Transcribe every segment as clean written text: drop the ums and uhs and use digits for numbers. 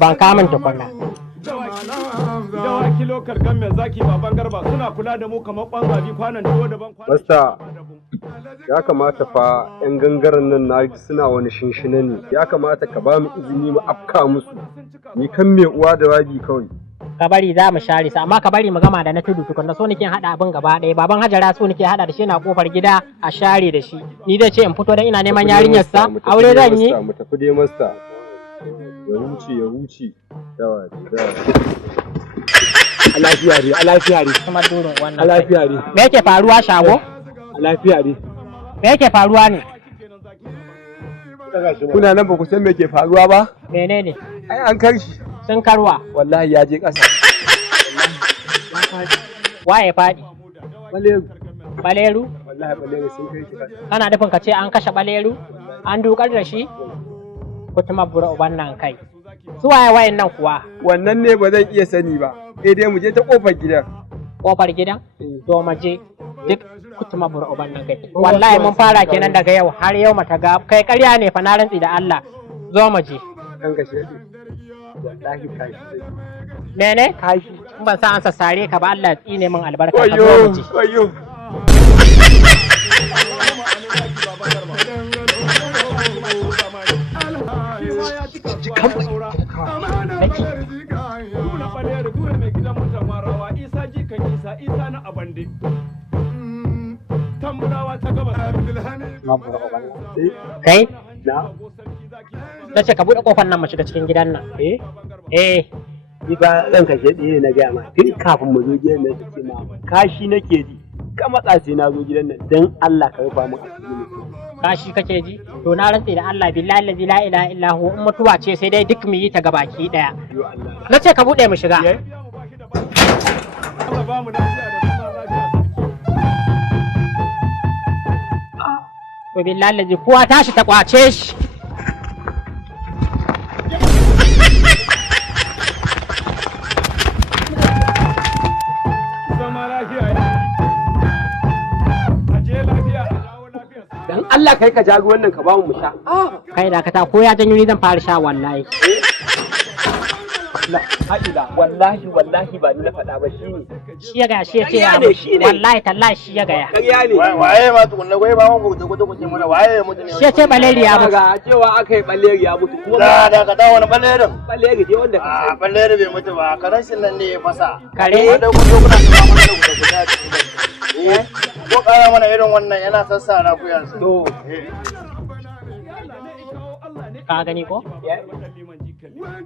ban kamun tukunna. Dawa kilo kargan mai zaki baban garba suna kula da mu kamar kwanzabi kwanan tuwo daban kwanan. Basta ya kamata fa yan gangaren nan na suna wani shinshina ne. Ya kamata ka ba mu izini mu afka musu. Ni kan me uwa da wabi kawai. Ka bari za mu share su amma ka bari mu gama da na tudu tukunna so nake hada abin gaba ɗaya baban Hajara so nake hada da shi na kofar gida a share da shi. Ni dai ce in fito dan ina neman yarinyar sa aure zan yi. Mu tafi dai masta. Ya huce. Dawa. A lafiya ne. Kuma durin wannan. A lafiya ne. Me yake faruwa shago? A lafiya ne. Me yake faruwa ne? Kuna nan ba ku san me ke faruwa ba? Menene? Ai an kar shi. Sun karwa. Wallahi ya je ƙasa. Waye faɗi? Baleru? Wallahi Baleru sun kai shi ƙasa. Kana nufin ka ce an kashe Baleru? An dukar da shi? Kutuma bura uban nan kai. Su waye nan kuwa? Wannan ne ba zan iya sani ba. Dai mu je ta kofar gidan. Kofar gidan? To mu je duk kutuma bura uban nan kai. Wallahi mun fara kenan daga yau har yau mata ga kai ƙarya ne fa na rantsi da Allah. Zo mu je. Kan kashe shi. Wallahi kashi. Mene? Kashi. In ban sa an sassare ka ba Allah ya tsine min albarka ka zo mu je. Wayyo. Isa na abande tamburawa ta gaba kai na ce ka buɗe kofar nan mu shiga cikin gidan nan ni ba zan kashe ɗaya na gaya ma tun kafin mu zo gidan nan ce ma kashi nake ji ka matsa sai na zo gidan nan dan Allah ka rufa mu asiri kashi kake ji to na rantse da Allah billahi la ilaha illa hu in mutuwa ce sai dai duk mu yi ta gabaki daya na ce ka buɗe mu shiga to billahi lazi kowa tashi ta kwace shi dan Allah kai ka ja ruwan nan ka ba mu sha kai da ka ta ko ya janyo ni zan fara sha wallahi Haɗida wallahi ba ni na faɗa ba shi ne. Shi ya gaya shi ya ce wallahi tallahi shi ya gaya. Ƙarya ne. Waye ma tukunna goyi ba mu guje guje mana waye mutu ne. Shi ya ce baleri ya mutu. Ga cewa aka yi baleri ya mutu kuma da ka dawo wani balerin. Baleri je wanda ka sai. Baleri bai mutu ba karashin nan ne ya fasa. Kare. Da ku zo kuna tsama mana da guje ko ƙara mana irin wannan yana sassara ku yanzu. To ka gani ko?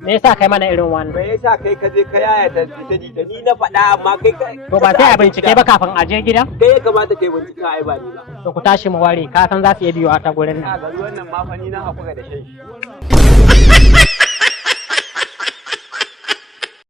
Me yasa kai mana irin wannan? Me yasa kai ka je ka yaya ta jita ni na faɗa amma kai ka to ba sai a bincike ba kafin a je gidan? Kai ya kamata kai bincika ai ba ni ba. To ku tashi mu ware ka san za su iya biyo ta gurin nan. Ga wannan ma fa ni na hakura da shi.